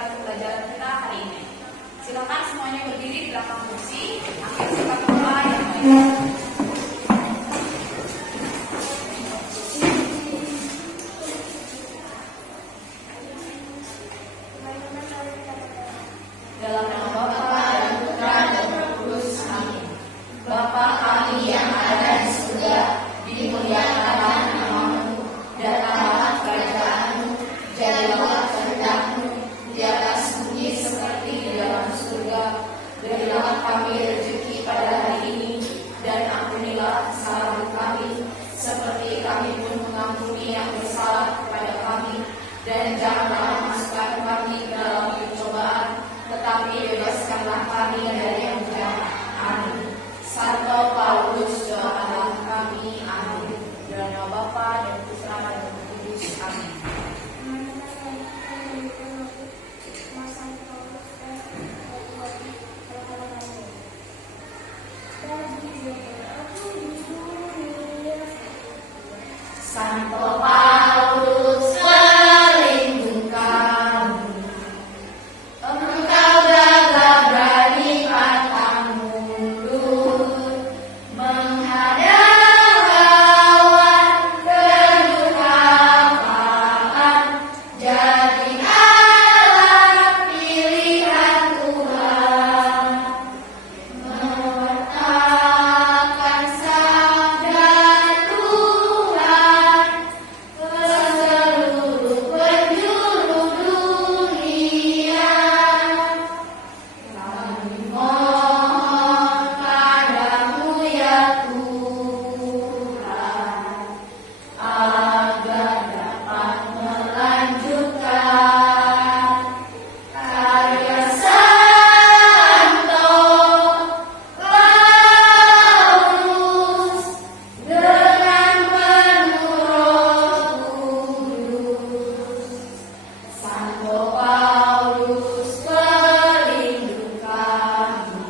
kegiatan pembelajaran kita hari ini. Silakan semuanya berdiri di belakang kursi. Ambil sikap doa yang baik. Dalam nama Bapa dan Putra dan Roh Kudus. Amin. Bapa kami yang ada di surga, dimuliakanlah namamu, datanglah kerajaanmu, jadilah kehendak-mu di atas bumi seperti di dalam surga. Berilah kami rezeki pada hari ini, dan ampunilah kesalahan kami, seperti kami pun mengampuni yang bersalah kepada kami, dan janganlah masukkan kami ke dalam pencobaan, tetapi bebaskanlah kami dari yang jahat. Amin. Santo Paulus, doakanlah kami. Amin. Dalam nama Bapa dan Putra dan Roh Kudus. Amin. Santo Paulus, pelindung kami. Engkau gagah berani pantang mundur, menghadang lawan penuh harapan. Jadi alat pilihan Tuhan, mewartakan sabda Tuhan ke seluruh penjuru dunia. Kami mohon padamu ya Tuhan, agar dapat melanjutkan karya Santo Paulus dengan penuh Roh Kudus. Santo Paulus, pelindung kami,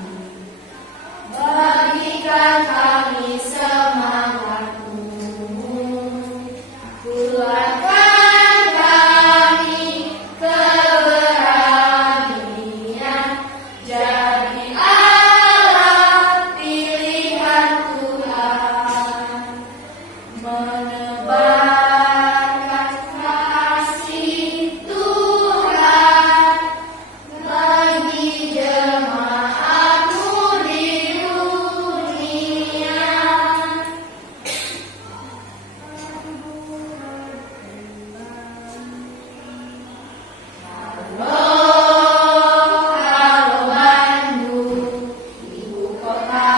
bagikan kami semangat-Mu, kuatkan kami keberanian, jadi alat pilihan Tuhan, menebarkan kasih Tuhan bagi jemaat-Mu di dunia. Halo Bandung, ibu kota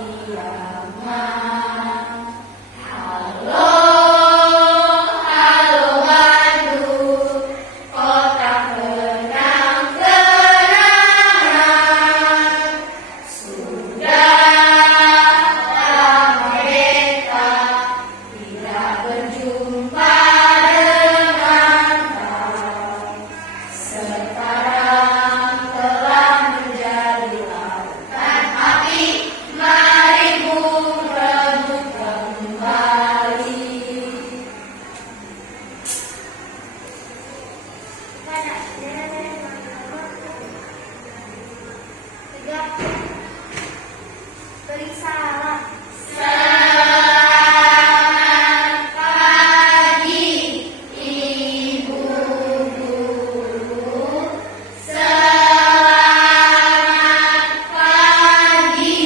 periaman. Halo Bandung, kota kenang-kenangan. Sudah lama kita tidak berjumpa dengan kau. Sekarang telah menjadi lautan api, mari rebut kembali. Selamat pagi, Ibu Guru. Selamat pagi,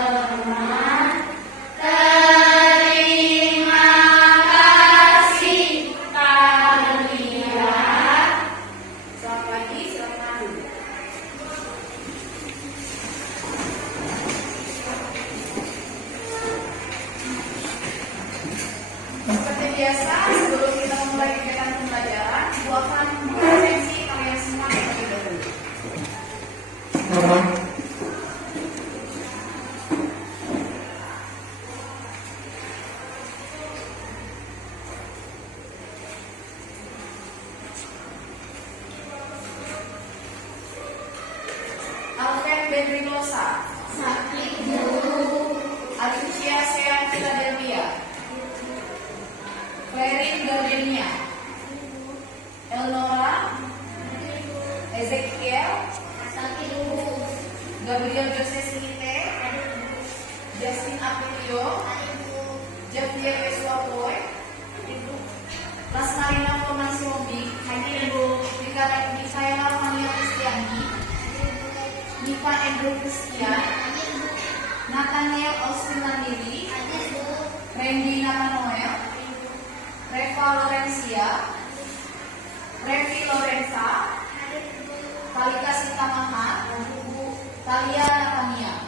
teman-teman. Terima kasih kalian. Selamat pagi, selamat duduk. Seperti biasa, sebelum kita memulai kegiatan pembelajaran, buatkan referensi kalian semua terlebih dahulu. Alfred Bedrigosa, sakit dulu. Alicia Sean Philadelphia, Clarin Gardenia, Bejo, Javier Wesuapoy, Lasmarina Formasi Hobi, Ibu Dika saya Mania Kristiani, Niva Andrew Kristian, Nathaniel Austin Landiri, Randy Noel, Reva Lorencia, Revi Lorenza, Kalika Sitamaha, Talia Natania.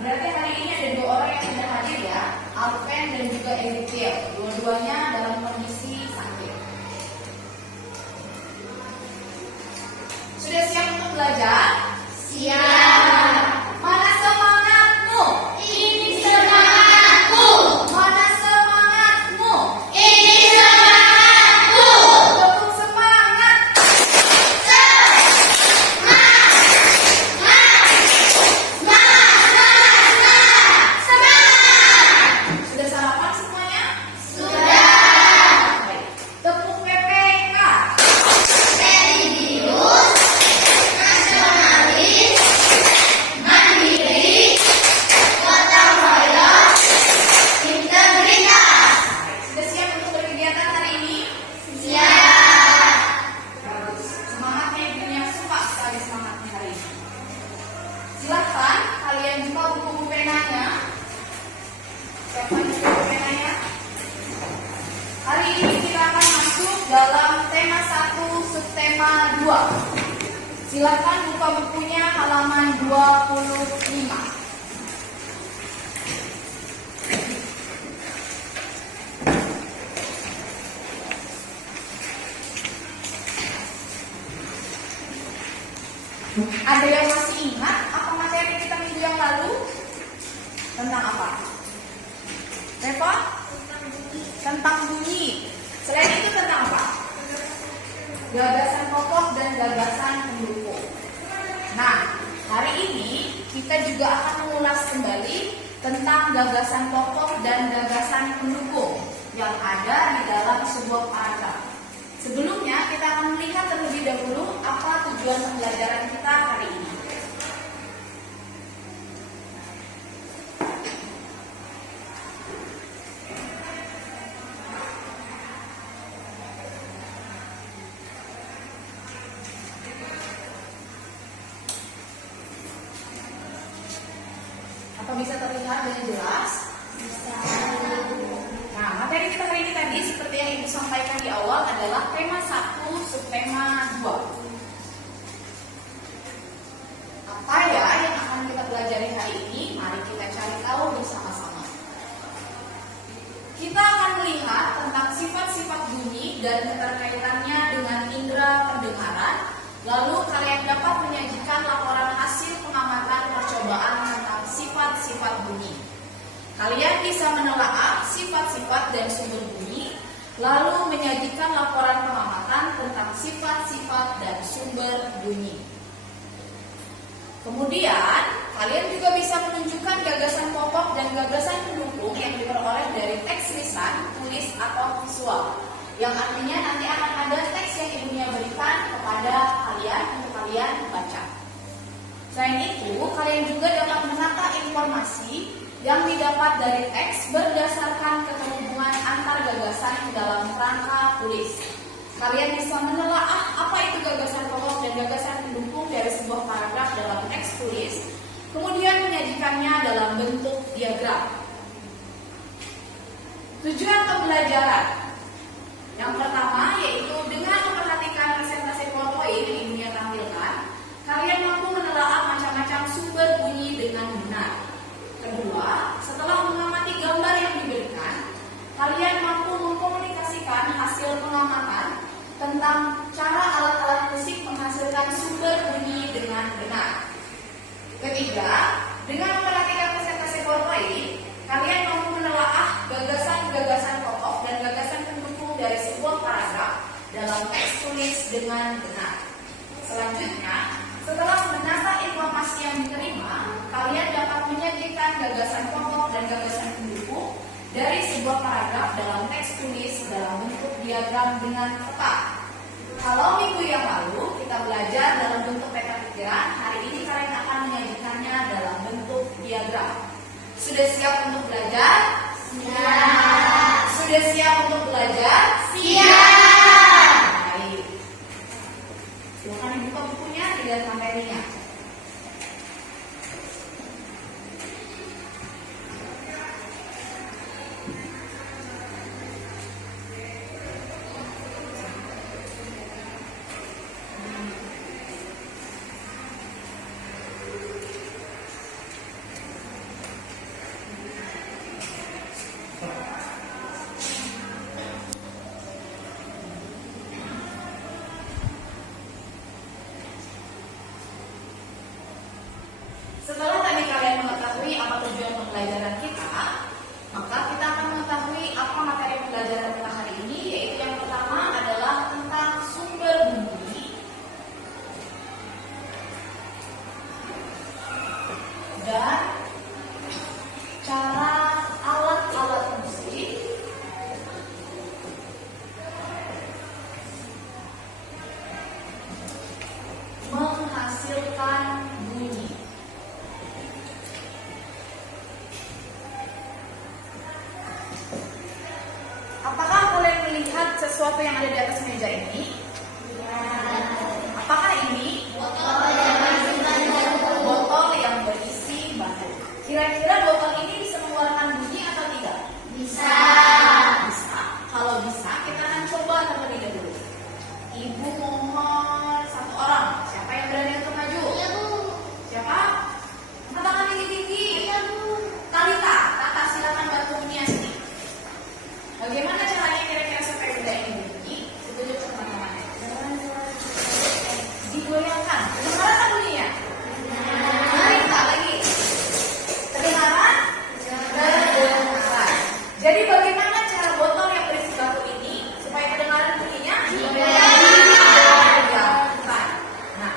Berarti hari ini ada 2 orang yang sudah hadir ya, Alven dan juga Ezekiel. Dua-duanya dalam kondisi sakit. Sudah siap untuk belajar? Siap. Mana semangatmu? Ini semangatku. Mana semangatmu? Ini semangatku. Tepuk semangat. Sudah sarapan semuanya? Sudah. Baik. Tepuk PPK. Religius, nasionalis, mandiri, gotong royong, integritas. Sudah siap untuk berkegiatan hari ini? Siap. Bagus. Semangatnya ibunya suka sekali semangatnya hari ini. Silahkan kalian buka buku penanya. Siapkan buku penanya. Hari ini kita akan masuk dalam tema 1 subtema 2. Silakan buka bukunya halaman 25. Ada yang masih ingat apa materi kita minggu yang lalu? Tentang apa? Reva? Tentang bunyi. Selain itu tentang apa? Gagasan pokok dan gagasan pendukung. Nah, hari ini kita juga akan mengulas kembali tentang gagasan pokok dan gagasan pendukung yang ada di dalam sebuah paragraf. Sebelumnya kita akan melihat terlebih dahulu apa tujuan pembelajaran kita hari ini. Apa bisa terlihat dengan jelas? Bisa. Nah, materi kita hari ini tadi seperti yang Ibu sampaikan di awal adalah tema 1 subtema 2. Apa ya yang akan kita pelajari hari ini? Mari kita cari tahu bersama-sama. Kita akan melihat tentang sifat-sifat bunyi dan keterkaitannya dengan indera pendengaran. Lalu kalian dapat menyajikan laporan hasil pengamatan percobaan tentang sifat-sifat bunyi. Kalian bisa menelaah sifat-sifat dan sumber bunyi, lalu menyajikan laporan pengamatan tentang sifat-sifat dan sumber bunyi. Kemudian, kalian juga bisa menunjukkan gagasan pokok dan gagasan pendukung yang diperoleh dari teks lisan, tulis, atau visual. Yang artinya nanti akan ada teks yang ibunya berikan kepada kalian untuk kalian baca. Selain itu, kalian juga dapat menata informasi yang didapat dari teks berdasarkan keterhubungan antar gagasan ke dalam kerangka tulis. Kalian bisa menelaah apa itu gagasan pokok dan gagasan pendukung dari sebuah paragraf dalam teks tulis, kemudian menyajikannya dalam bentuk diagram. Tujuan pembelajaran yang pertama yaitu dengan memperhatikan presentasi PowerPoint yang ibunya tampilkan, kalian mampu menelaah macam-macam sumber bunyi dengan benar. Kedua, setelah mengamati gambar yang diberikan, kalian mampu mengkomunikasikan hasil pengamatan tentang cara alat-alat musik menghasilkan sumber bunyi dengan benar. Ketiga, dengan memperhatikan presentasi PowerPoint, kalian mampu menelaah gagasan-gagasan pokok dan gagasan pendukung dari sebuah paragraf dalam teks tulis dengan benar. Selanjutnya, setelah menata informasi yang diterima, kalian dapat menyajikan gagasan pokok dan gagasan pendukung dari sebuah paragraf dalam teks tulis dalam bentuk diagram dengan tepat. Kalau minggu yang lalu kita belajar dalam bentuk peta pikiran, hari ini kalian akan menyajikannya dalam bentuk diagram. Sudah siap untuk belajar? Siap. Sudah siap untuk belajar? Siap. Baik. Silakan dibuka bukunya, dilihat materinya. Setelah tadi kalian mengetahui apa tujuan pembelajaran kita, maka kita akan mengetahui apa materi pembelajaran kita hari ini, yaitu yang pertama adalah tentang sumber bunyi dan cara alat-alat musik menghasilkan bunyi. Apakah kalian melihat sesuatu yang ada di atas meja ini? Apakah ini botol yang berisi batu? Kira-kira botol ini bisa mengeluarkan bunyi atau tidak? Bisa. Bisa. Kalau bisa, kita akan coba terlebih dahulu. Ibu mohon satu orang. Siapa yang berani untuk maju? Iya, Bu. Siapa? Angkat tangan tinggi-tinggi. Iya, Bu. Talita, Tata, silakan bantu bunyi sini. Bagaimana caranya kira-kira supaya benda ini bunyi? Setuju teman-teman? Digoyangkan. Kedengaran tak bunyinya? Talita lagi. Kedengaran? Kedengaran. Jadi bagaimana cara botol yang berisi batu ini supaya kedengaran bunyinya? Digoyangkan. Nah,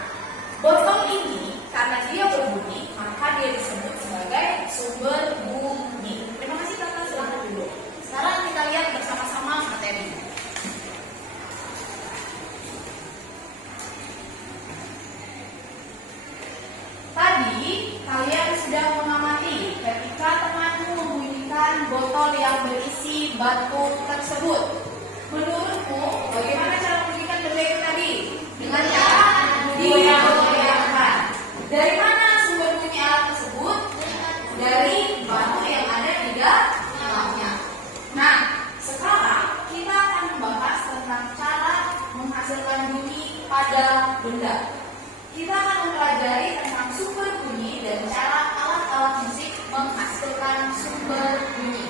botol ini karena dia berbunyi, maka dia disebut sebagai sumber bunyi. Terima kasih kakak, silakan duduk. Sekarang kita lihat bersama-sama materi. Tadi kalian sudah mengamati ketika temanmu membunyikan botol yang berisi batu tersebut. Menurutmu, bagaimana cara membunyikan benda itu tadi? Dengan cara digoyangkan. Dari mana sumber bunyi alat tersebut? Dari batu yang ada di dalamnya. Nah, sekarang kita akan membahas tentang cara menghasilkan bunyi pada benda. Kita akan mempelajari tentang sumber bunyi dan cara alat-alat musik menghasilkan sumber bunyi.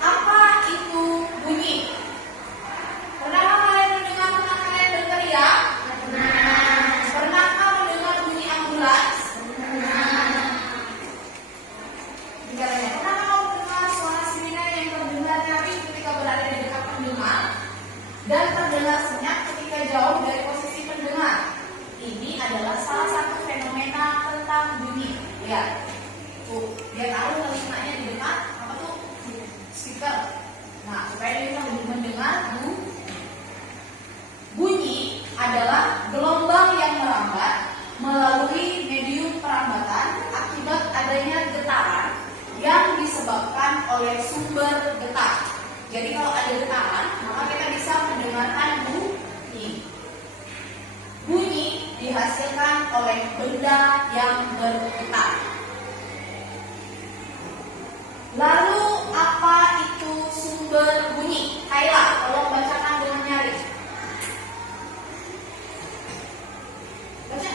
Apa itu bunyi? Pernahkah kalian mendengar teman kalian berteriak? Pernah. Pernahkah mendengar bunyi ambulans? Pernah. Pernahkah kamu mendengar suara sirine yang terdengar nyaring ketika berada di dekat pendengar dan terdengar senyap ketika jauh dari posisi pendengar? Ini adalah salah satu fenomena tentang bunyi. Lihat, tuh, dia tahu telinganya di dekat apa tuh? Speaker. Nah, supaya dia bisa mendengar bunyi adalah gelombang yang merambat melalui medium perambatan akibat adanya getaran yang disebabkan oleh sumber getar. Jadi kalau ada getaran, maka kita bisa mendengarkan bunyi. Bunyi dihasilkan oleh benda yang bergetar. Lalu apa itu sumber bunyi? Kayla, tolong bacakan dengan nyaring. Baca.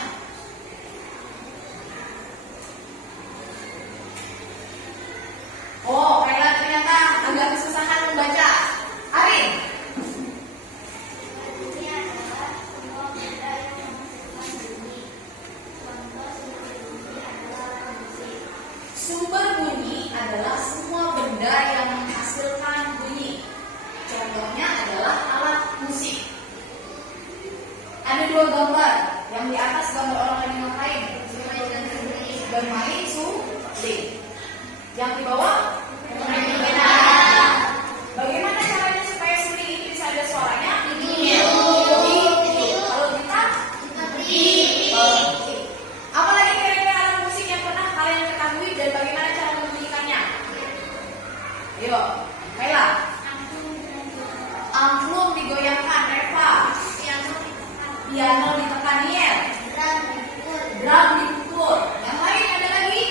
Oh, Kayla ternyata agak kesusahan membaca. Arin. Sumber bunyi adalah semua benda yang menghasilkan bunyi. Contohnya adalah alat musik. Ada dua gambar. Yang di atas gambar orang lagi ngapain? Bermain suling. Yang di bawah bermain gitar. Bagaimana caranya supaya suling itu bisa ada suaranya? Kalau gitar? Apalagi kira-kira alat musik yang pernah kalian Ayo, Kaila. Angklung digoyangkan, Reva. Piano ditekan, Niel. Drum dipukul. Yang lain ada lagi?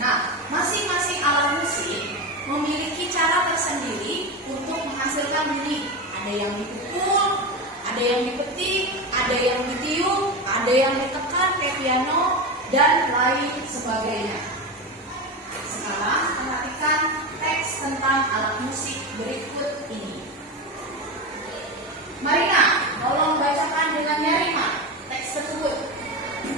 Nah, masing-masing alat musik memiliki cara tersendiri untuk menghasilkan bunyi. Ada yang dipukul, ada yang dipetik, ada yang ditiup, ada yang ditekan kayak piano, dan lain sebagainya. Sekarang perhatikan teks tentang alat musik berikut ini. Marina, tolong bacakan dengan Yarima teks tersebut.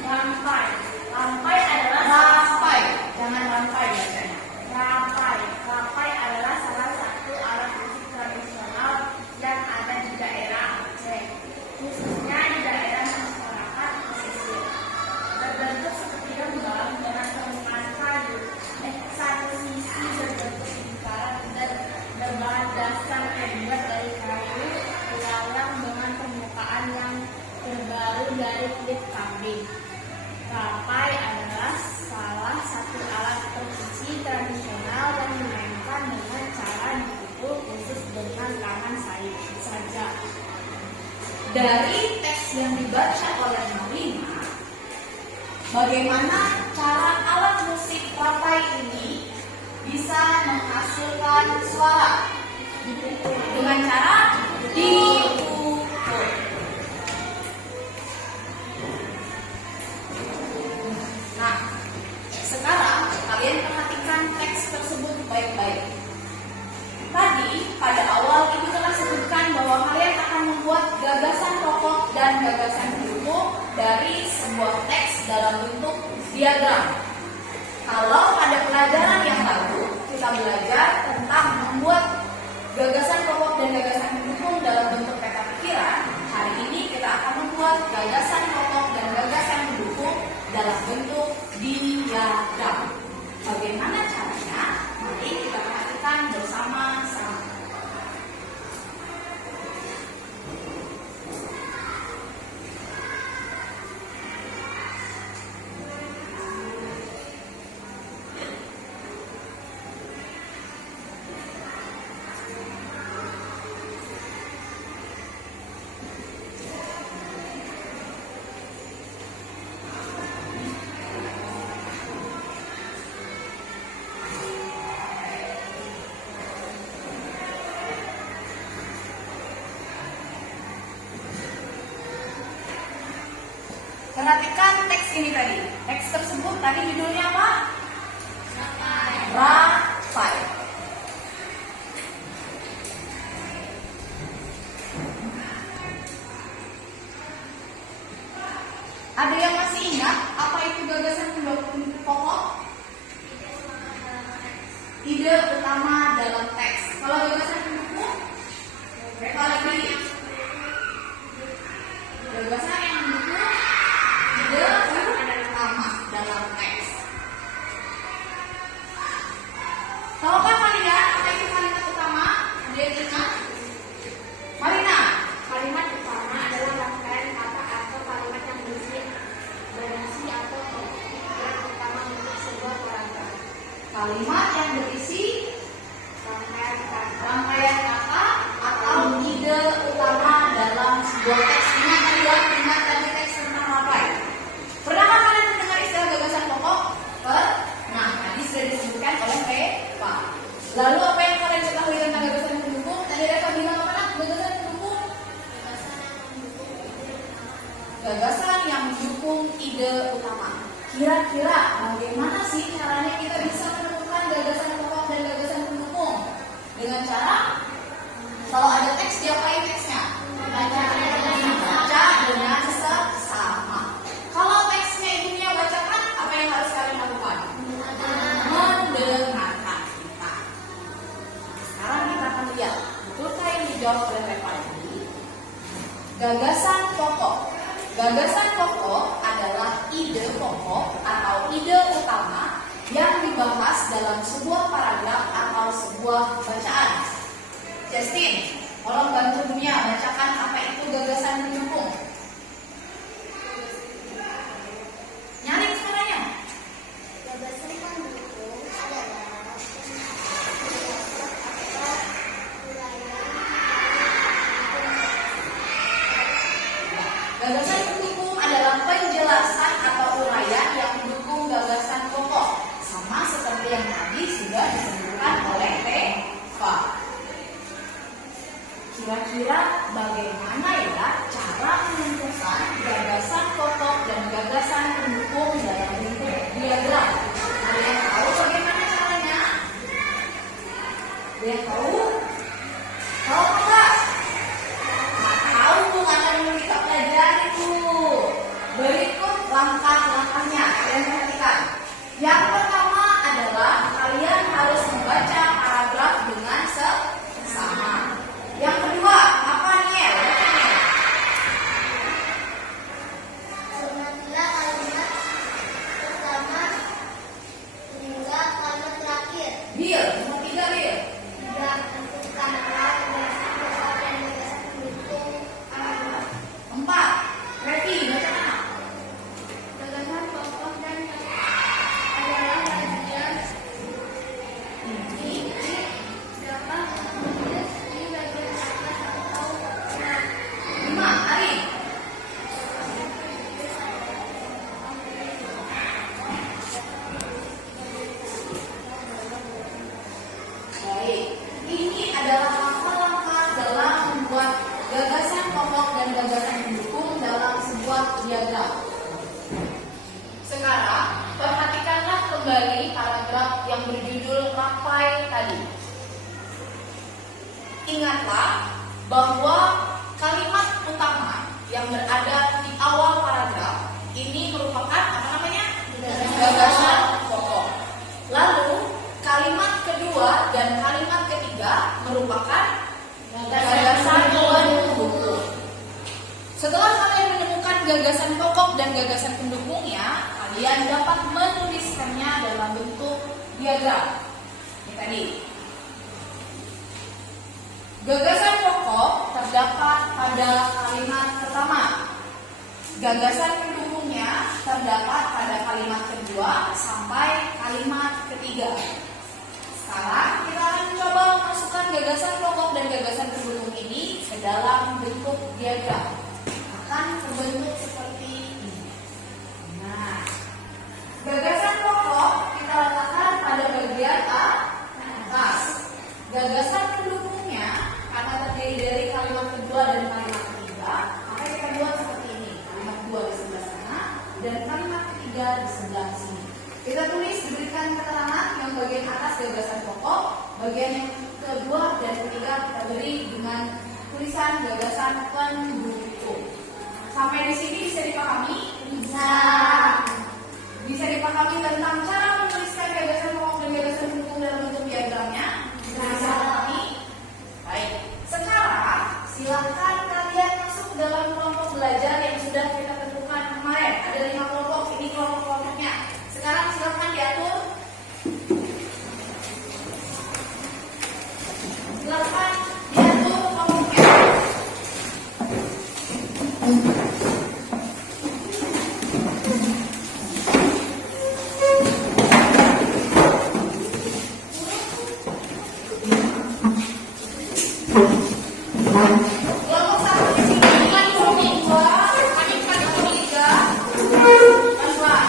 Rampai. Rampai adalah Rampai, jangan rampai bacanya. rampai. Rampai adalah salah satu alat musik tradisional yang ada di daerah Aceh, khususnya di daerah masyarakat pesisir. Berbentuk seperti gembang dengan permukaan kayu. Satu sisi berbentuk lingkaran dan berbahan dasar terbuat dari kayu layang dengan permukaan yang terbaru dari kulit kambing. Rampai adalah salah satu alat perkusi tradisional yang dimainkan dengan cara dipukul khusus dengan tangan saja. Dari teks yang dibaca oleh Marina, bagaimana cara alat musik rampai ini bisa menghasilkan suara? Dengan cara dipukul. Nah, sekarang kalian perhatikan teks tersebut baik-baik. Tadi pada awal Ibu telah sebutkan bahwa kalian akan membuat gagasan pokok dan gagasan pendukung dari sebuah teks dalam bentuk diagram. Kalau pada pelajaran yang lalu kita belajar tentang membuat gagasan pokok dan gagasan pendukung dalam bentuk peta pikiran, hari ini kita akan membuat gagasan pokok dan gagasan pendukung dalam bentuk diagram. Bagaimana caranya? Mari kita perhatikan bersama-sama. Perhatikan teks ini tadi. Teks tersebut tadi judulnya apa? Rampai. Ada yang masih ingat apa itu gagasan pokok? Ide utama dalam teks. Kalau gagasan pendukung, mereka lagi gagasan yang mendukung ide utama dalam teks. Tahukah kalian apa itu kalimat utama? Ada yang ingat? Marina, Kalimat utama adalah rangkaian kata atau kalimat yang berisi atau topik yang utama untuk sebuah paragraf. kalimat yang berisi Rangkaian kata atau ide utama dalam sebuah teks. Ingat tadi teks tentang rampai. Pernahkah kalian mendengar istilah gagasan pokok? Nah, tadi sudah disebutkan oleh Reva. Lalu apa yang kalian ketahui tentang gagasan pendukung? Tadi Reva bilang apa? Gagasan pendukung? Gagasan yang mendukung ide utama. Kira-kira bagaimana sih caranya kita bisa menemukan gagasan pokok dan gagasan pendukung? Dengan cara kalau ada teks diapain teksnya? Dibaca dengan seksama. Kalau teksnya ibunya bacakan, apa yang harus kalian lakukan? Mendengarkan kita. Sekarang kita akan lihat betulkah yang dijawab oleh Reva tadi? Gagasan pokok. Gagasan pokok adalah ide pokok atau ide utama yang dibahas dalam sebuah paragraf atau sebuah bacaan. Justin, tolong bantu Bunya bacakan apa itu gagasan pendukung. Nyaring suaranya. Gagasan pendukung adalah ingatlah bahwa kalimat utama yang berada di awal paragraf ini merupakan apa namanya? Gagasan pokok. Lalu kalimat kedua dan kalimat ketiga merupakan gagasan pendukung. Setelah kalian menemukan gagasan pokok dan gagasan pendukungnya, kalian dapat menuliskannya dalam bentuk diagram. Ini tadi. Gagasan pokok terdapat pada kalimat pertama. Gagasan pendukungnya terdapat pada kalimat kedua sampai kalimat ketiga. Sekarang kita akan mencoba memasukkan gagasan pokok dan gagasan pendukung ini ke dalam bentuk diagram. Akan terbentuk seperti ini. Nah, gagasan pokok kita letakkan pada bagian atas. Gagasan pendukungnya karena terdiri dari kalimat kedua dan kalimat ketiga, maka kita buat seperti ini. Kalimat kedua di sebelah sana dan kalimat ketiga di sebelah sini. Kita tulis diberikan keterangan yang bagian atas gagasan pokok, bagian yang kedua dan ketiga kita beri dengan tulisan gagasan pendukung. Sampai di sini bisa dipahami? Bisa dipahami tentang cara menuliskan gagasan pokok dan gagasan pendukung dalam bentuk diagramnya? Bisa dipahami? Baik. Sekarang silakan kalian masuk dalam kelompok belajar yang sudah kita tentukan kemarin. Ada 5 kelompok. Ini kelompok-kelompoknya. Sekarang silakan diatur. Silakan diatur kelompoknya. Kelompok 1 di sini, kelompok 2, kami 3. Pelan-pelan.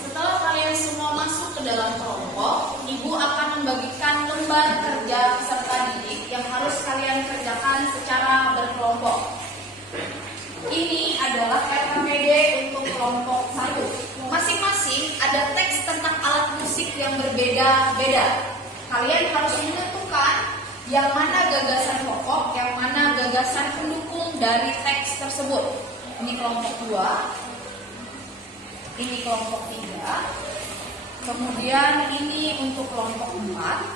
Setelah kalian semua masuk ke dalam kelompok, Ibu akan membagikan lembar kerja peserta didik yang harus kalian kerjakan secara berkelompok. Ini adalah RKPD untuk kelompok 1. Masing-masing ada teks tentang alat musik yang berbeda-beda. Kalian harus menentukan yang mana gagasan pokok, yang mana gagasan pendukung dari teks tersebut. Ini kelompok 2, ini kelompok 3, kemudian ini untuk kelompok 4,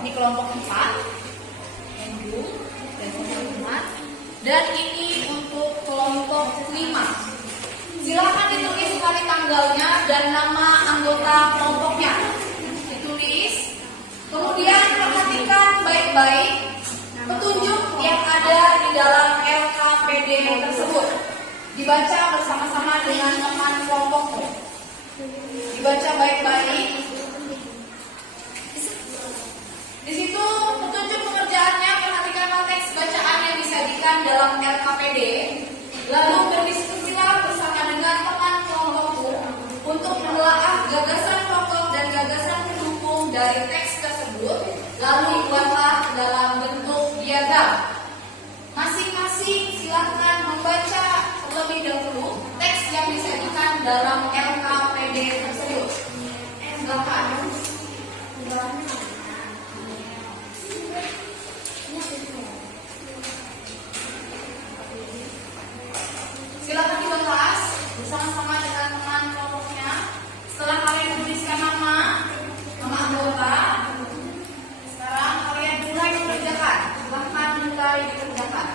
ini kelompok 4, dan ini untuk kelompok 5. Silakan ditulis kali tanggalnya dan nama anggota kelompoknya. Ditulis. Kemudian perhatikan baik-baik petunjuk yang ada di dalam LKPD tersebut. Dibaca bersama-sama dengan teman kelompokmu. Dibaca baik-baik. Di situ petunjuk pengerjaannya, perhatikan teks bacaan yang disajikan dalam LKPD. Lalu berdiskusilah bersama dengan teman kelompokmu untuk menelaah gagasan pokok dan gagasan pendukung dari teks tersebut. Lalu buatlah dalam bentuk diagram. Masing-masing silakan membaca terlebih dahulu teks yang disajikan dalam LKPD tersebut. Silakan. Silakan dibahas bersama-sama dengan teman kelompoknya. Setelah kalian menuliskan nama anggota, sekarang kalian mulai mengerjakan. Silahkan mulai dikerjakan.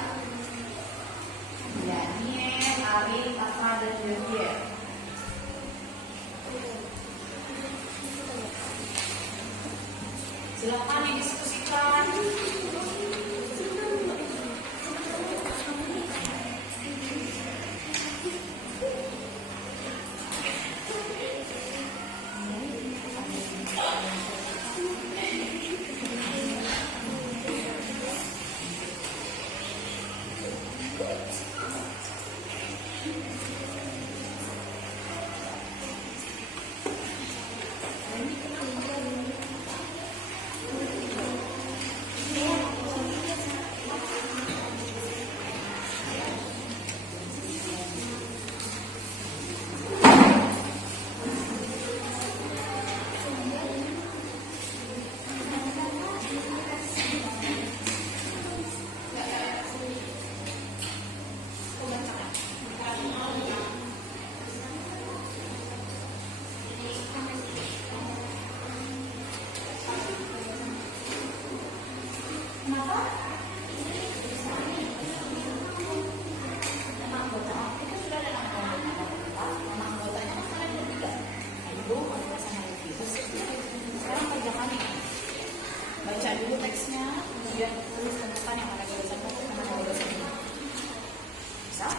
Daniel, Ari, Tata, dan Javier. Silakan didiskusikan. Baca dulu teksnya, kemudian tulis tentukan yang ada di tulisan satu sama tulisan dua. Bisa?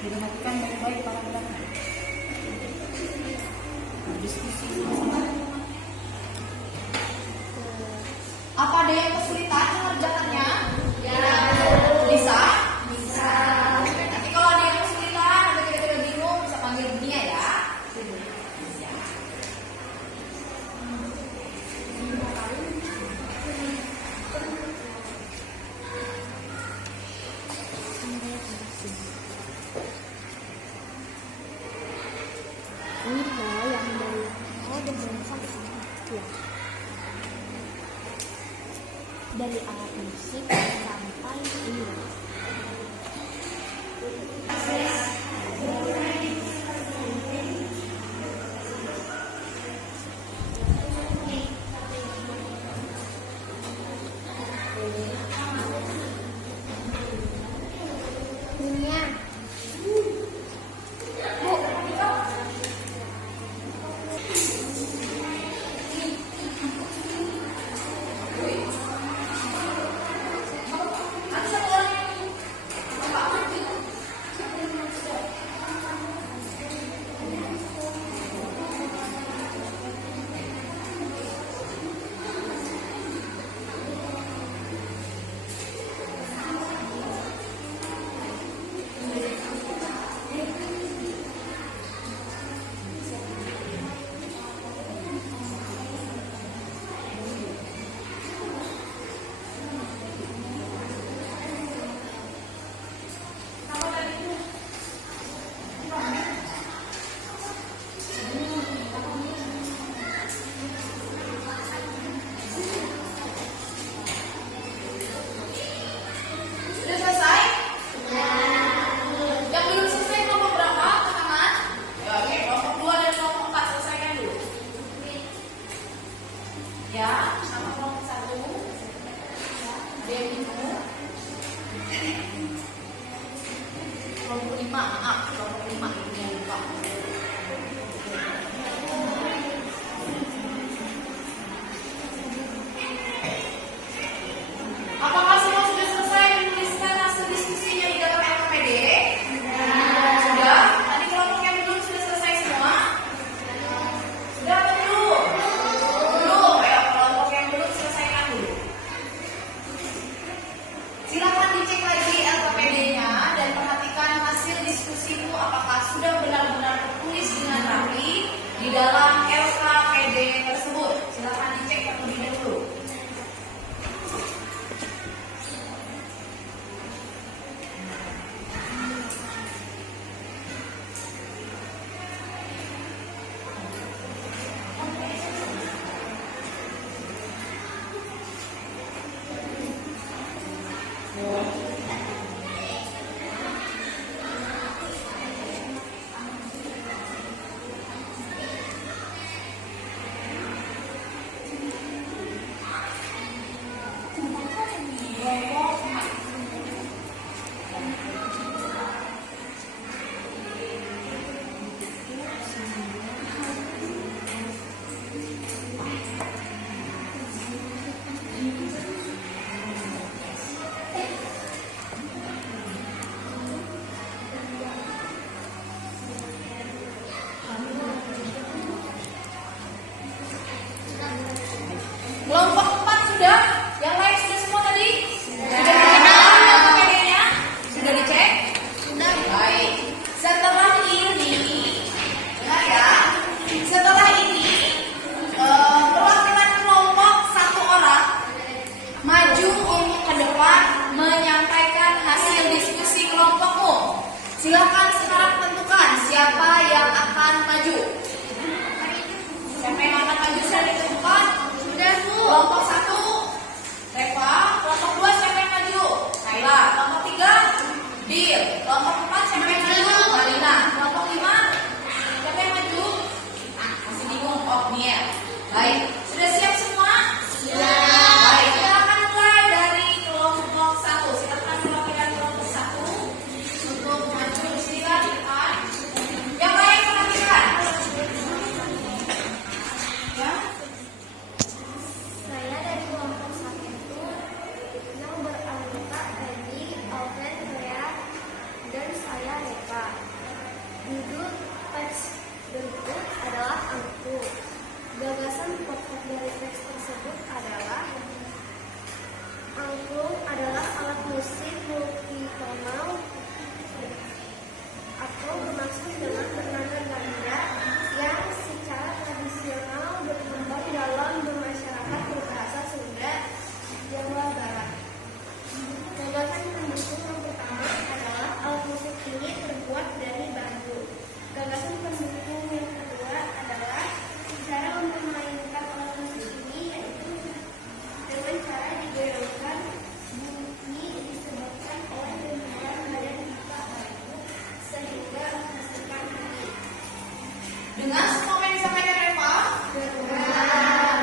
Diperhatikan baik-baik paragrafnya. Diskusi sama. Apa ada yang kesulitan mengerjakannya? Ya. Bisa? Bisa. Nanti kalau ada yang kesulitan atau kira-kira bingung bisa panggil Dunia ya. Ini yang dari dari alat musik sampai ini. Dunia. Answer ditentukan? Sudah, Bu. Kelompok 1 Reva, kelompok 2 siapa yang maju? Kaila. Kelompok 3 Bill. Kelompok 4 siapa yang maju? Marina. Kelompok 5 siapa yang maju? Masih bingung? Oh, Nia. Baik, sudah siap semua? Baik, kita akan mulai dari kelompok 1. Silakan perwakilan kelompok 1 untuk maju di sini kan? Yang lain perhatikan. Ya. Saya dari kelompok 1 yang beranggota Edi, Alvin, Rea, dan saya Reva. Judul teks berikut adalah angku. Gagasan pokok dari teks tersebut adalah angklung adalah alat musik multitonal atau bermaksud dengan bernada ganda yang secara tradisional berkembang dalam bermasyarakat berbahasa Sunda Jawa Barat. Gagasan pendukung yang pertama adalah alat musik ini terbuat dari bambu. Gagasan pendukung yang kedua adalah cara memainkan alat musik ini yaitu dengan cara digoyangkan bunyi disebabkan oleh getaran pada pipa bambu sehingga menghasilkan bunyi. Dengan semua yang disampaikan Reva,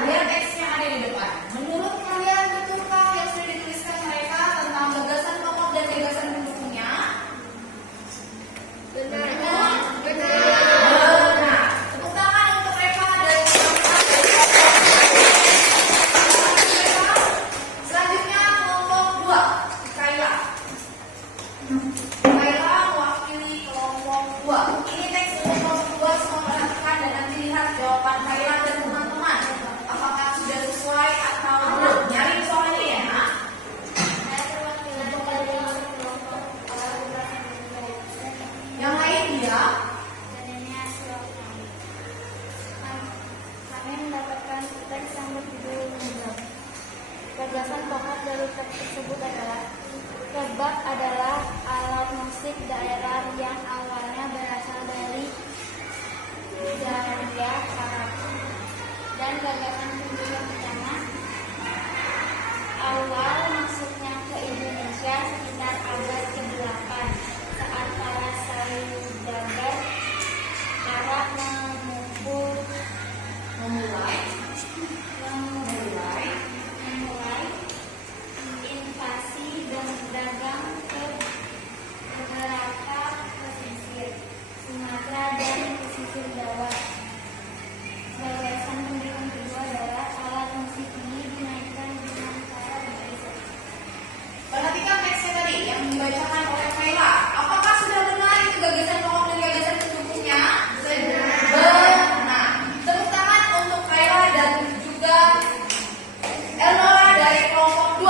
lihat teks yang ada di depan. Menurut kalian betulkah yang sudah dituliskan mereka tentang gagasan pokok dan gagasan pendukungnya? Benar. Benar. Tepuk tangan untuk Reva dan selanjutnya kelompok 2 Kaila. Kaila mewakili kelompok 2. Ini teks untuk kelompok 2, semua perhatikan dan nanti lihat jawaban Kaila dan teman-teman. Apakah sudah sesuai atau belum? Nyari soalnya ya, nak. Saya perwakilan dari kelompok Yang lain dia. Kami mendapatkan teks yang berjudul Kebab. Gagasan pokok dari teks tersebut adalah kebab adalah alat musik daerah yang awalnya berasal dari Jazirah Arab. Dan gagasan penduduk yang pertama awal masuknya ke Indonesia sekitar abad ke-8 saat para saudagar Arab Memulai invasi dan berdagang ke beberapa pesisir Sumatera dan pesisir Jawa. Gagasan pendukung kedua adalah alat musik ini dinaikkan dengan cara bergeser. Perhatikan teksnya tadi yang dibacakan oleh Kaila. Apakah sudah benar itu gagasan pokok dan gagasan pendukungnya? Benar. Tepuk tangan untuk Kaila dan juga Elnora dari kelompok 2.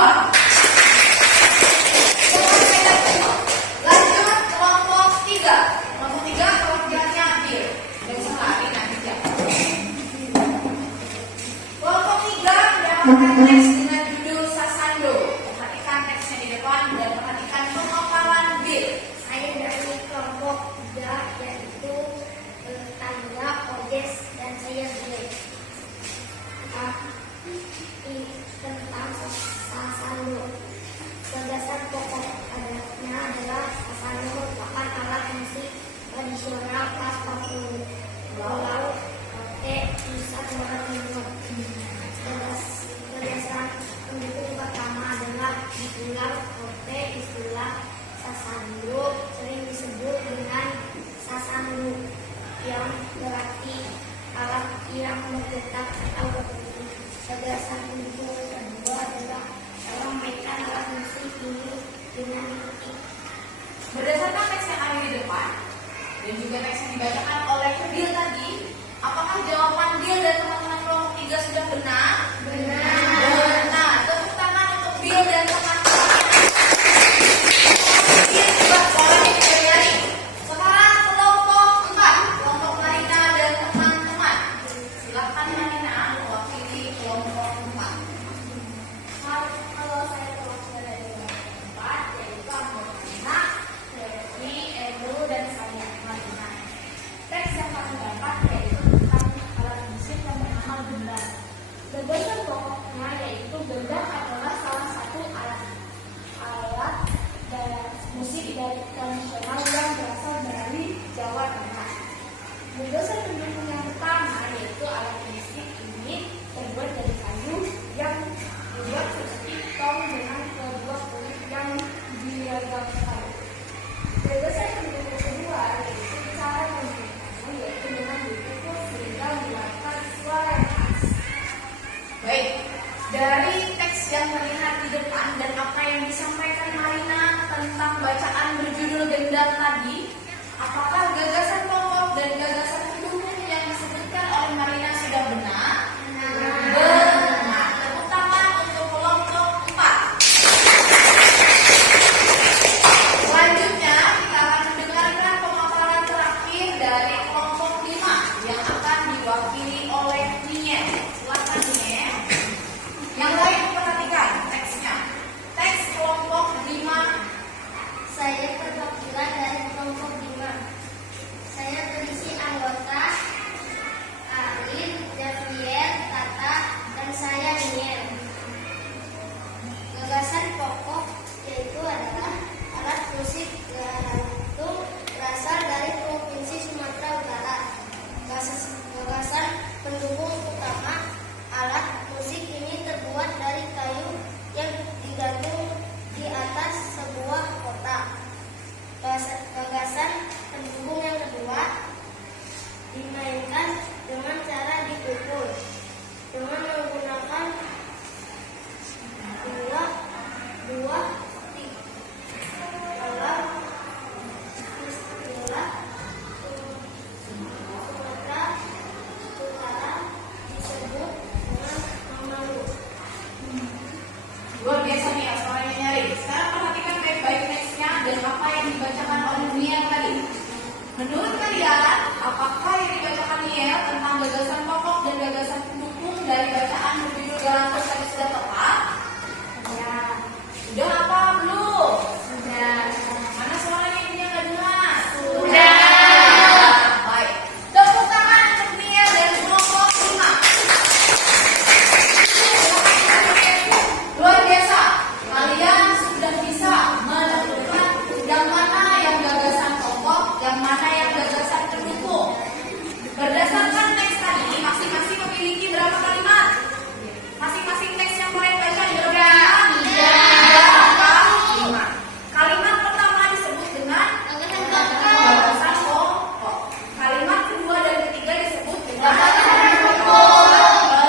Lanjut kelompok 3. Kelompok 3 perwakilannya Bill. Gak usah lari nanti ya. Kelompok 3 mendapatkan teks dengan judul Sasando. Perhatikan teksnya di depan dan perhatikan pemaparan Bill. Saya dari kelompok 3 yaitu Tania, Odes, dan saya Greg. Tentang Sasando. Gagasan pokoknya adalah Sasando merupakan alat musik tradisional khas Papua, Pulau Nusa Tenggara Timur. Gagasan pendukung pertama adalah istilah Ote, istilah Sasando sering disebut dengan Sasando yang berarti alat yang bergetar atau berputih. Gagasan pendukung kedua adalah cara memainkan alat musik ini dengan titik. Berdasarkan teks yang ada di depan dan juga teks yang dibacakan oleh Bill tadi, apakah jawaban Bill dan teman-teman kelompok 3 sudah benar? Benar. Tepuk tangan untuk Bill dan teman-teman. Bill juga boleh dipelajari. Sekarang kelompok 4, kelompok Marina dan teman-teman. Silakan Marina mewakili kelompok 4. Kalau saya perwakilan dari kelompok 4 yaitu Anggota Devi, Edu, dan saya Marina. Teks yang kami dapat yaitu tentang alat musik yang bernama gendang. Gagasan pokoknya yaitu gendang adalah salah satu alat musik tradisional yang berasal dari Jawa Tengah. Gagasan pendukung yang pertama yaitu alat musik ini terbuat dari kayu yang dibuat seperti tong dengan kedua kulit yang diagamkan. Gagasan pendukung kedua yaitu cara memainkannya yaitu dengan dipukul sehingga mengeluarkan suara yang khas. Baik, dari teks yang terlihat di depan dan apa yang disampaikan Marina tentang bacaan berjudul gendang tadi, apakah gagasan pokok dan gagasan pendukung yang disebutkan oleh Marina sudah benar? Benar. Tepuk tangan untuk kelompok 4. Selanjutnya kita akan mendengarkan pemaparan terakhir dari kelompok 5 yang akan diwakili oleh Nia. Silakan Nia. Yang lain perhatikan teksnya. Teks kelompok 5. Saya perwakilan dari kelompok 5. Saya berisi anggota Arin, Javier, Tata, dan saya Niel. Gagasan pokok yaitu adalah alat musik gantung berasal dari Provinsi Sumatera Utara. Gagasan pendukung utama alat musik ini terbuat dari kayu yang digantung di atas sebuah kotak. Gagasan pendukung yang kedua dimainkan dengan cara dipukul dengan menggunakan dua stick. Dalam istilah Sumatera Utara disebut dengan mamalu. Luar biasa nih suaranya nyaring. Sekarang perhatikan baik-baik teksnya dan apa yang dibacakan oleh Nia tadi. Menurut kalian, apakah yang dibacakan Nia tentang gagasan pokok dan gagasan pendukung dari bacaan berjudul Galantos tadi sudah tepat? Ya, Sudah apa belum? sudah. Mana suaranya Nia nggak dengar? Sudah. Baik. Tepuk tangan untuk Nia dan kelompok 5. Luar biasa, kalian sudah bisa menentukan yang mana yang gagasan pokok, yang mana yang gagasan pendukung. Berdasarkan teks tadi, masing-masing memiliki berapa kalimat? Masing-masing teks yang kalian baca di berapa? 5. Kalimat pertama disebut dengan gagasan pokok. Kalimat kedua dan ketiga disebut dengan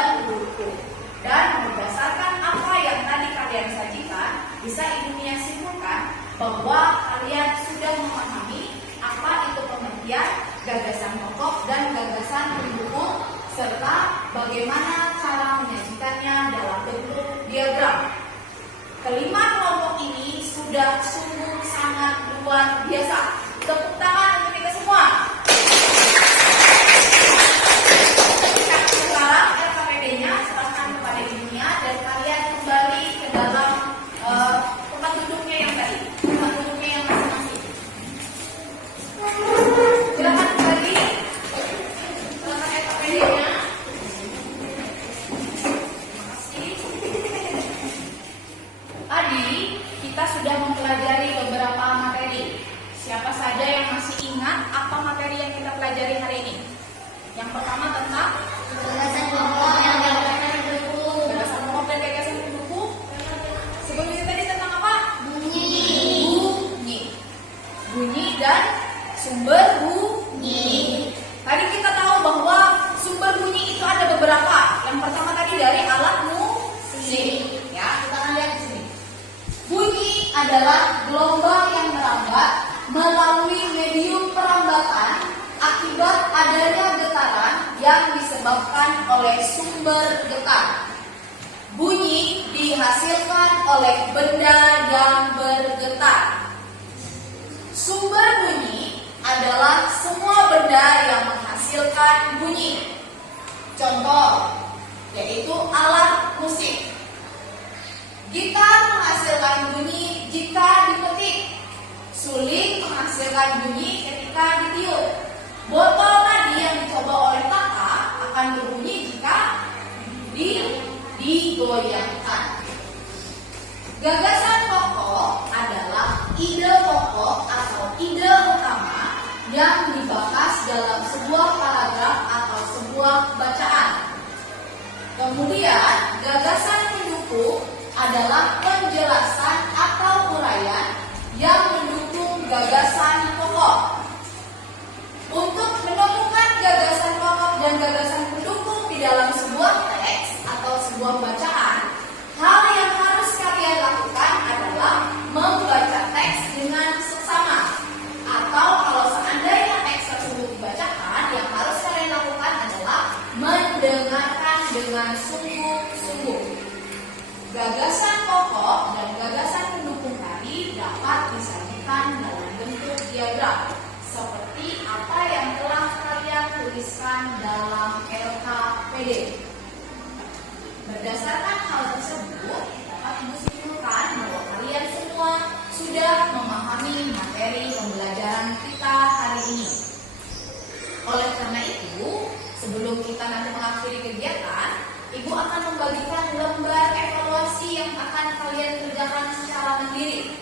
pendukung. Dan berdasarkan apa yang tadi kalian sajikan, bisa Ibu Nia simpulkan bahwa kalian sudah memahami apa itu pengertian gagasan pokok dan gagasan pendukung serta bagaimana cara menyajikannya dalam bentuk diagram. Kelima kelompok ini sudah sungguh sangat luar biasa. Tepuk tangan untuk kita semua. Sekarang LKPD-nya serahkan kepada Ibu Nia dan kalian kembali ke dalam tempat duduknya yang tadi, tempat duduknya yang masing-masing. Silakan kembali ke LKPD-nya. Tadi kita sudah mempelajari beberapa materi. Siapa saja yang masih ingat apa materi yang kita pelajari hari ini? Yang pertama tentang Gagasan pokok yang gagasan pendukung. gagasan pokok dan gagasan pendukung. Sebelumnya tadi tentang apa? Bunyi. Bunyi dan sumber bunyi. Tadi kita tahu bahwa sumber bunyi itu ada beberapa. Yang pertama tadi dari alat musik. Ya, kita akan lihat di sini. Bunyi adalah gelombang yang merambat melalui medium perambatan akibat adanya getaran yang disebabkan oleh sumber getar. Bunyi dihasilkan oleh benda yang bergetar. Sumber bunyi adalah semua benda yang menghasilkan bunyi. Contoh, yaitu alat musik. Gitar menghasilkan bunyi jika dipetik. Suling menghasilkan bunyi ketika ditiup. Botol tadi yang dicoba oleh kakak akan berbunyi jika di Kemudian, gagasan pendukung adalah penjelasan atau uraian yang mendukung gagasan pokok. Untuk menemukan gagasan pokok dan gagasan pendukung di dalam sebuah teks atau sebuah bacaan, hal yang harus kalian lakukan adalah membaca teks dengan seksama. Atau kalau seandainya teks tersebut dibacakan, yang harus kalian lakukan adalah mendengarkan dengan sungguh-sungguh. Gagasan pokok dan gagasan pendukung tadi dapat disajikan dalam bentuk diagram seperti apa yang telah kalian tuliskan dalam LKPD. Berdasarkan hal tersebut, dapat Ibu simpulkan bahwa kalian semua sudah memahami materi pembelajaran kita hari ini. Oleh karena itu, sebelum kita nanti mengakhiri kegiatan, Ibu akan membagikan lembar evaluasi yang akan kalian kerjakan secara mandiri.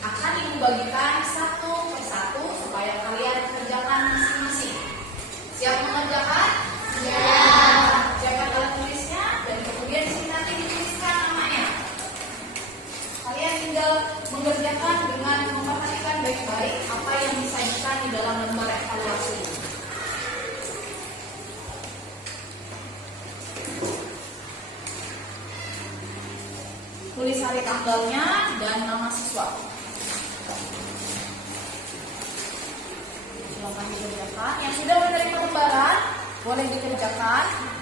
Akan Ibu bagikan satu persatu supaya kalian kerjakan masing-masing. Siap mengerjakan? Siap. Siapkan alat tulisnya dan kemudian di sini nanti dituliskan namanya. Kalian tinggal mengerjakan dengan memperhatikan baik-baik apa yang disajikan di dalam lembar evaluasi. Tulis hari tanggalnya dan nama siswa. Silakan dikerjakan. Yang sudah menerima lembaran, boleh dikerjakan.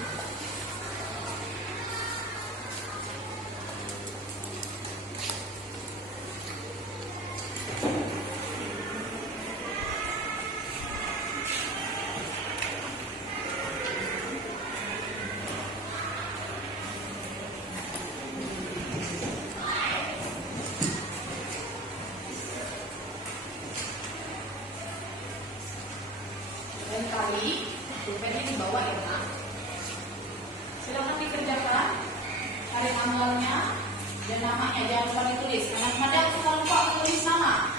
Dan kali pulpennya di bawah ya, Nak. Silakan dikerjakan hari tanggalnya dan namanya, jangan lupa ditulis. Kadang-kadang kita lupa tulis nama.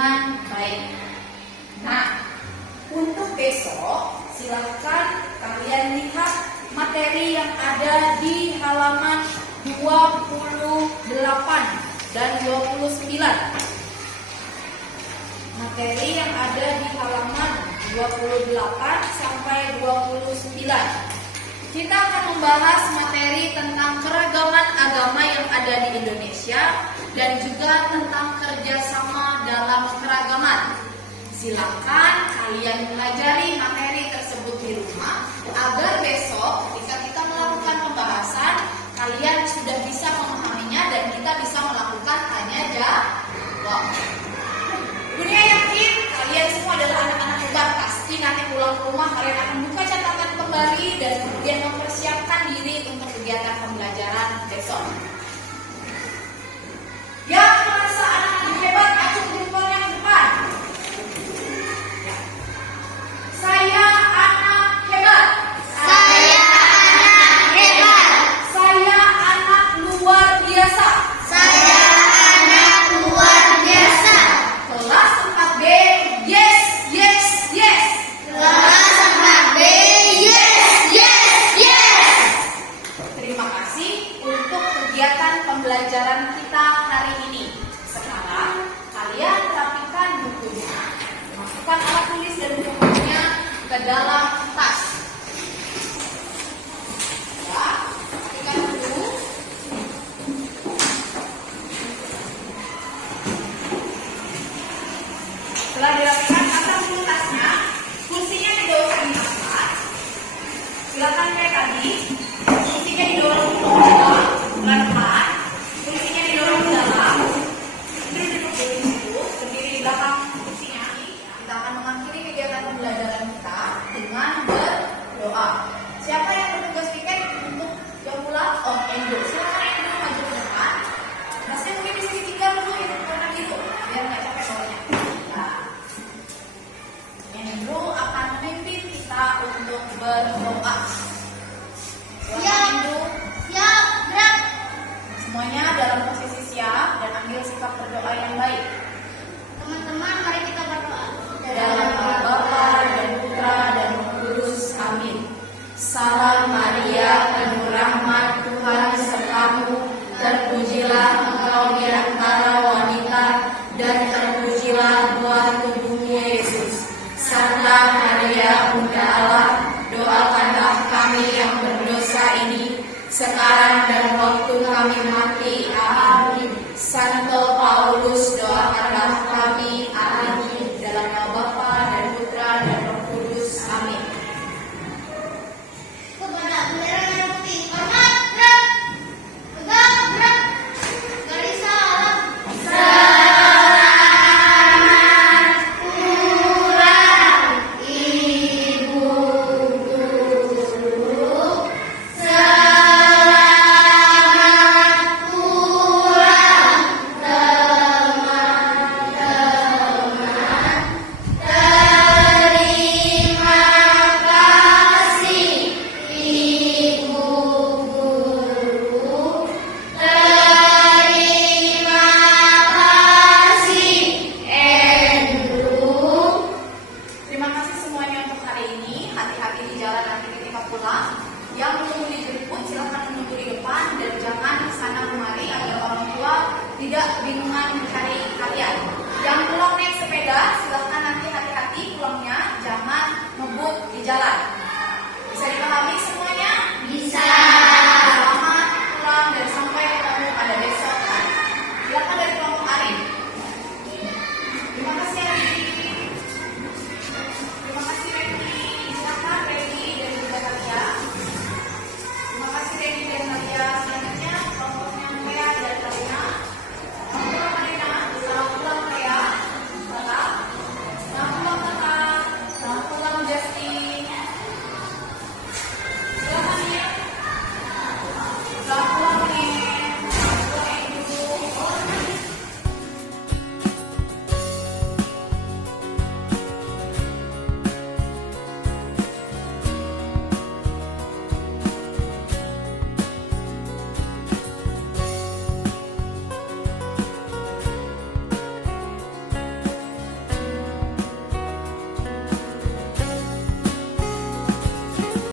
dengan baik. Nah, untuk besok silakan kalian lihat materi yang ada di halaman 28 dan 29. Materi yang ada di halaman 28 sampai 29. Kita akan membahas materi tentang keragaman agama yang ada di Indonesia dan juga tentang kerjasama dalam keragaman. Silakan kalian pelajari materi tersebut di rumah agar besok ketika kita melakukan pembahasan kalian sudah bisa memahaminya dan kita bisa melakukan tanya jawab. Dunia yakin kalian semua adalah anak-anak hebat. Pasti nanti pulang ke rumah kalian akan buka catatan kembali dan kemudian mempersiapkan diri untuk kegiatan pembelajaran besok. Yang merasa anak-anak hebat, acung jempolnya ke depan. Saya anak hebat. Saya anak hebat. Saya anak luar biasa. Saya anak luar biasa. Kelas 4B, yes, yes, yes. Kelas 4B, yes, yes, yes. Terima kasih untuk kegiatan pembelajaran kita hari ini. Sekarang kalian rapikan bukunya, masukkan alat tulis dan bukunya ke dalam tas. Ya, rapikan dulu. Setelah dirapikan, pasang dulu tasnya. Kursinya tidak usah diangkat. Silakan kayak tadi. Kursinya didorong ke bawah, pelan-pelan. Kursinya didorong ke dalam. Ini duduk di situ, berdiri di belakang kursinya. Kita akan mengakhiri kegiatan pembelajaran kita dengan berdoa. Siapa yang bertugas tiket untuk yang pulang? Oh, Endo. Silakan Endo maju ke depan. Masnya mungkin di sisi 3 dulu itu warna biru, biar nggak capek bawanya. Nah, Endo akan memimpin kita untuk berdoa. Silakan Endo. Siap, gerak. Semuanya dalam posisi siap dan ambil sikap berdoa yang baik. Teman-teman, mari kita berdoa. Dalam nama Bapa dan Putra dan Roh Kudus. Amin. Salam Maria, penuh rahmat, Tuhan sertamu. Terpujilah engkau di antara wanita dan terpujilah buah tubuhmu Yesus. Santa Maria, Bunda Allah, doakanlah kami yang berdosa ini sekarang dan waktu kami mati. Amin. Santo Paulus, doakanlah kami. Amin. Dalam nama Bapa dan Putra dan Roh Kudus. Amin. Kepada bendera merah putih, hormat, gerak. Tegak, gerak. Garis salam. Selamat pulang, Ibu Guru. Selamat pulang, teman-teman. Terima kasih, Ibu Guru. Terima kasih, Andrew. Terima kasih semuanya untuk hari ini. Hati-hati di jalan nanti ketika pulang. Yang belum dijemput silahkan menunggu di depan dan jangan sana kemari agar orang tua tidak bingung